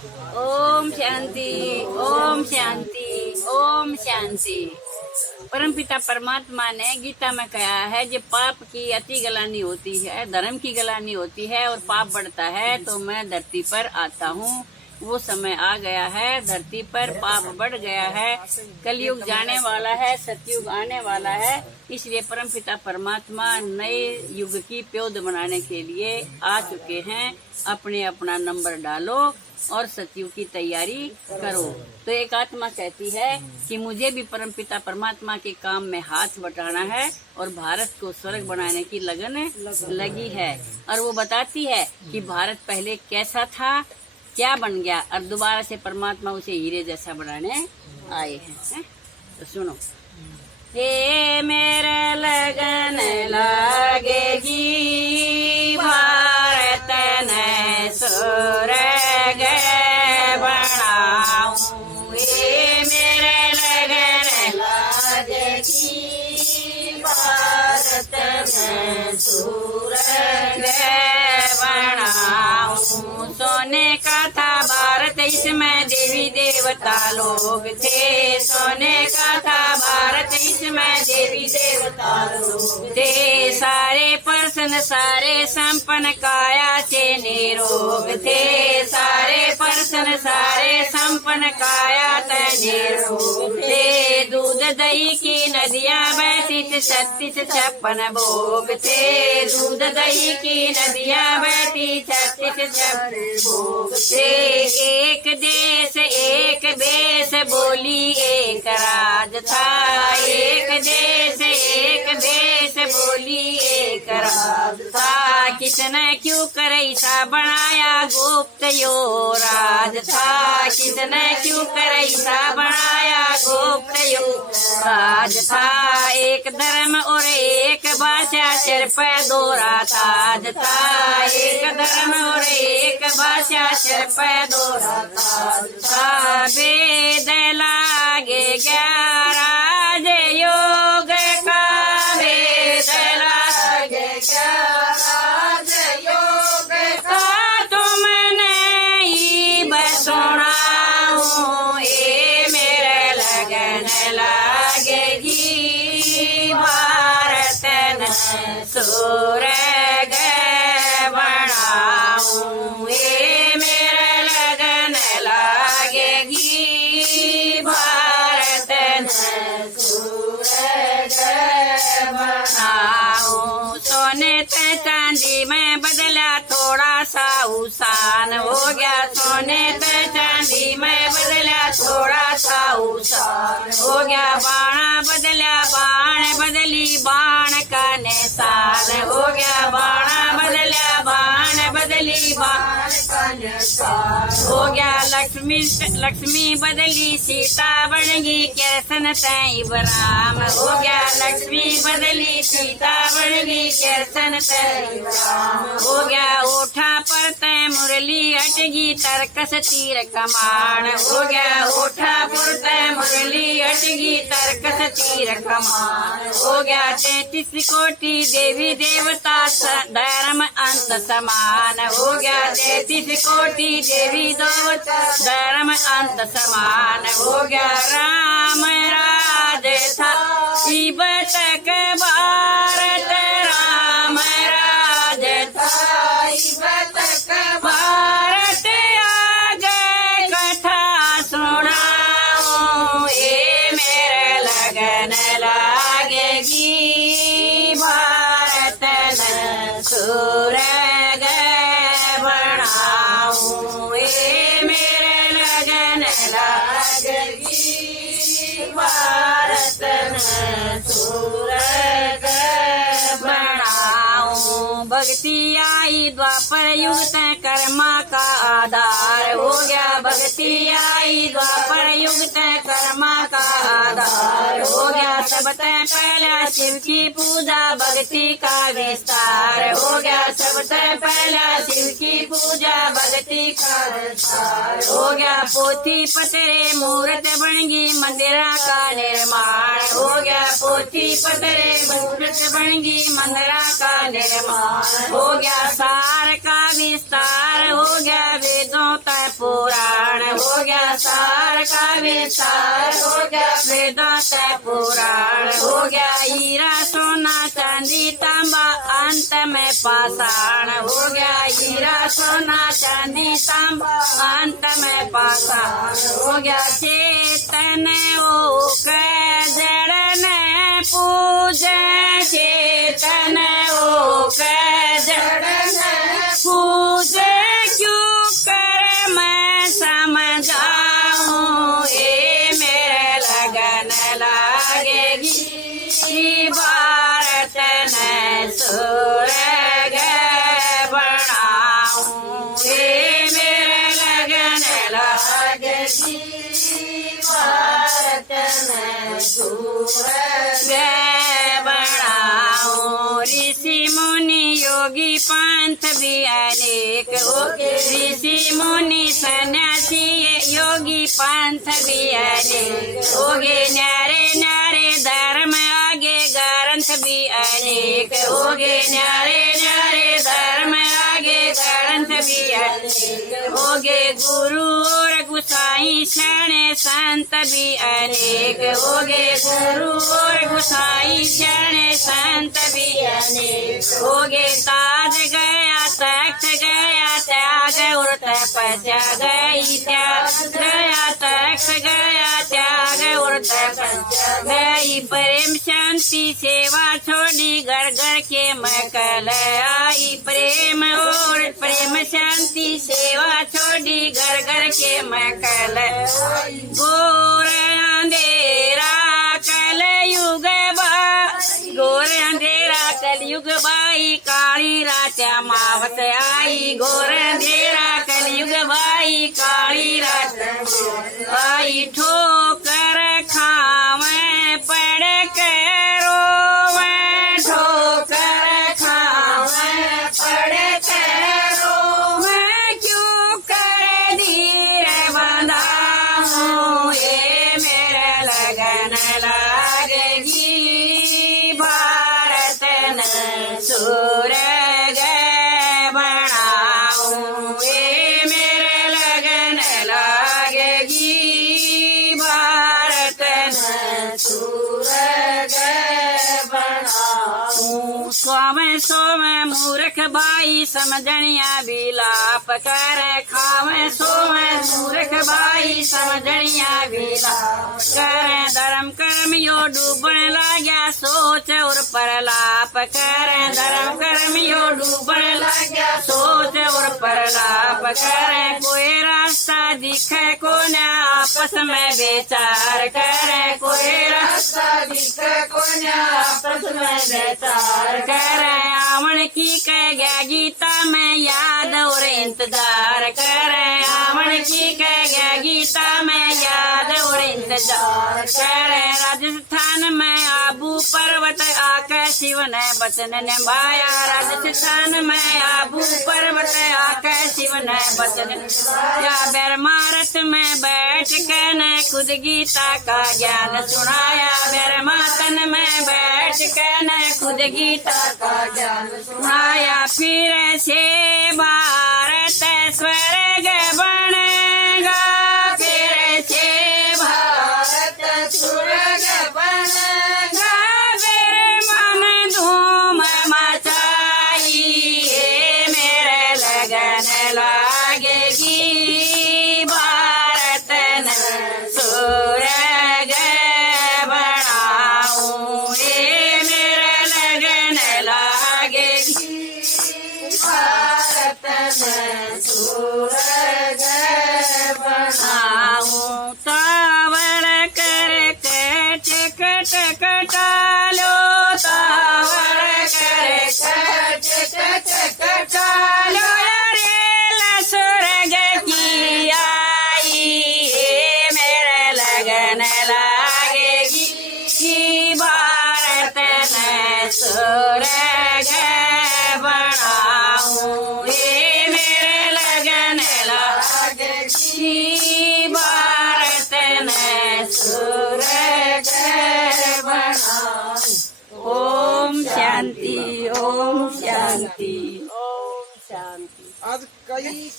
ओम शांति, ओम शांति, ओम शांति। परमपिता परमात्मा ने गीता में कहा है, जब पाप की अति गलानी होती है, धर्म की गलानी होती है और पाप बढ़ता है तो मैं धरती पर आता हूँ। वो समय आ गया है, धरती पर पाप बढ़ गया है, कलयुग जाने वाला है, सतयुग आने वाला है। इसलिए परमपिता परमात्मा नए युग की प्योद बनाने के लिए आ चुके हैं। अपने अपना नंबर डालो और सतयुग की तैयारी करो। तो एक आत्मा कहती है कि मुझे भी परमपिता परमात्मा के काम में हाथ बटाना है और भारत को स्वर्ग बनाने की लगन लगी है। और वो बताती है कि भारत पहले कैसा था, क्या बन गया, और दोबारा से परमात्मा उसे हीरे जैसा बनाने आए हैं। तो सुनो। हे मेरे लगन लगेगी, भारत ने स्वर्ग बनाऊं। हे मेरे लगन लगेगी, भारत ने स्वर्ग बनाऊं। सोने का था भारत, इसमें देवी देवता लोग थे। सोने का था भारत, इसमें देवी देवता लोग थे। सारे प्रसन्न, सारे संपन्न, काया से निरोग थे। सारे प्रसन्न, सारे संपन्न, काया से निरोग थे। दूध दही की नदियां बहती थी, 36-56 भोग थे। दूध दही की नदियां बहती 36-56 भोग थे। एक देश एक वेश, बोली एक राज था। एक देश एक वेश, बोली एक राज था। किसने क्यों कर ऐसा बनाया, गुप्त यो राज था। किसने क्यों कर ऐसा बनाया, गुप्त यो राज था। एक धर्म और एक भाषा, सिर पे दोहरा ताज था। एक धर्म और एक भाषा, सिर पे दोहरा ताज था। वेद लागे 11 योग का, वेद लागे 11 योग का। तुमने ही सुनाऊं, ये मेरे लगन लगेगी, भारत ने स्वर्ग बनाऊं। ये मेरे लगन लगेगी, भारत ने स्वर्ग बनाऊं। सोने ते चांदी में बदला थोड़ा सा उसान हो गया। सोने ते चांदी में बदला थोड़ा सा उसान हो गया। बाण बदला, बाण बदली, बाण का निशान हो गया। बाण बदला, बाण बदली, बाण का निशान हो गया। लक्ष्मी बदली, सीता बन गई, कृष्ण तैब राम हो गया। लक्ष्मी बदली, सीता बन गई, कृष्ण तैब राम हो गया। ओठा पर तय मुरली अटगी, तर्कस तीर कमान हो गया। ओठा पर तय मुरली अटगी, तर्कस तीर कमान हो गया। 33 कोटि देवी देवता, धर्म अंत समान हो गया। 33 कोटि देवी देवता, धर्म अंत समान हो गया। राम राज था इब तक भारत, राम राज था इब तक भारत। आगे कथा सुनाऊं, ये मेरे लगन लगेगी, भारत ने स्वर्ग बनाऊं। ये मेरे लगन लगेगी, भारत ने स्वर्ग बनाऊं। भक्ति आई द्वापर युग, तय कर्मा का आधार हो गया। भक्ति आई द्वापर युग, तय कर्मा का आधार हो गया। सबसे पहला शिव की पूजा, भक्ति का विस्तार हो गया। सबसे पहला शिव की पूजा, भक्ति का विस्तार हो गया। पोथी पतरे मूर्त बन गई, मंदिरा का निर्माण हो गया। पोथी पतरे मूर्त बन गई, मंदिरा का निर्माण हो गया। सार का विस्तार हो गया, वेदों तक पुराण हो गया सार का विस्तार, हो गया वेदांत पुराण, हो गया हीरा सोना चांदी तांबा अंत में पाषाण, हो गया हीरा सोना चांदी तांबा अंत में पाषाण, हो गया चेतन ओक जड़न पूजा, चेतन ओक जड़न पूजा, क्यों कर मैं समझाऊं, ये मेरे लगन लागेगी भारत ने स्वर्ग बनाऊं, ये मेरे लगन लागेगी भारत में स्वर्ग बनाऊं। ऋषि मुनि योगी पंथ भी अनेक हो गए, ऋषि मुनि सन्यासी योगी पंथ भी अनेक हो गए, न्यारे न्यारे धर्म आगे ग्रंथ भी अनेक हो गए, न्यारे न्यारे धर्म आगे ग्रंथ भी अनेक हो गए, गुरु और गुसाई शरण संत भी अनेक हो गए, गुरु और गुसाई शरण संत भी अनेक हो गए, ताज गया तख्त गया त्याग और तपस्या गई, त्याग गया तख्त गया त्याग और तपस्या गई, प्रेम शांति सेवा छोड़ी घर घर के महकल आई, प्रेम और प्रेम शांति सेवा छोड़ी घर घर के महकल आई, घोर अंधेरा कल युग घोर अंधेरा कलयुग बाई, काली रात अमावस आई, घोर अंधेरा कलयुग बाई, काली रात आई, ठोकर खावे पड़ कर रोवे, ठोकर खावे पड़ कर रोवे, क्यों कर धीर बंधाऊं, ये मेरे लगन लागेगी भारत ने स्वर्ग बनाऊं, ये मेरे लगन लागेगी भारत ने स्वर्ग बनाऊं। स्वामे सोमे मूर्ख बाई समझनिया विलाप कर, खावे सोमे मूर्ख बाई समझनिया विलाप कर, धर्म कर्म यो डूबन लाग्या सोच और परलाप कर, धर्म कर्म यो डूबन लाग्या सोच और परलाप कर, कोई रास्ता दिखे को न आपस में विचार कर, कोई रास्ता दिखे को न आपस में विचार कर, आवन की कह गया गीता में याद और इंतजार कर, आवन की कह गया गीता में याद और इंतजार कर, राजस्थान में आबू पर्वत आकर शिव ने वचन निभाया, राजस्थान में आबू पर्वत आकर शिव ने वचन निभाया, ब्रह्मारथ में बैठ कर ने खुद गीता का ज्ञान सुनाया, ब्रह्मातन में बैठ कर ने खुद गीता का ज्ञान सुनाया, फिर से भारत स्वर्ग बनेगा, फिर से भारत स्वर्ग बनेगा, फिर मन धूम मचाई, ये मेरे लगन लागेगी भारत ने स्वर्ग बनाऊं, ये मेरे लगन लागेगी भारत में स्वर्ग बनाऊं, तावड़ कर कट कट कटालो, तावड़ कर कट कट कटालो, रेल स्वर्ग की आई, ये मेरे लगन लागेगी कि भारत ने स्वर्ग बनाऊं, ये मेरे लगन लागेगी भारत ने स्वर्ग बनाऊं। ओम शांति, ओम शांति, ओम शांति। आज कई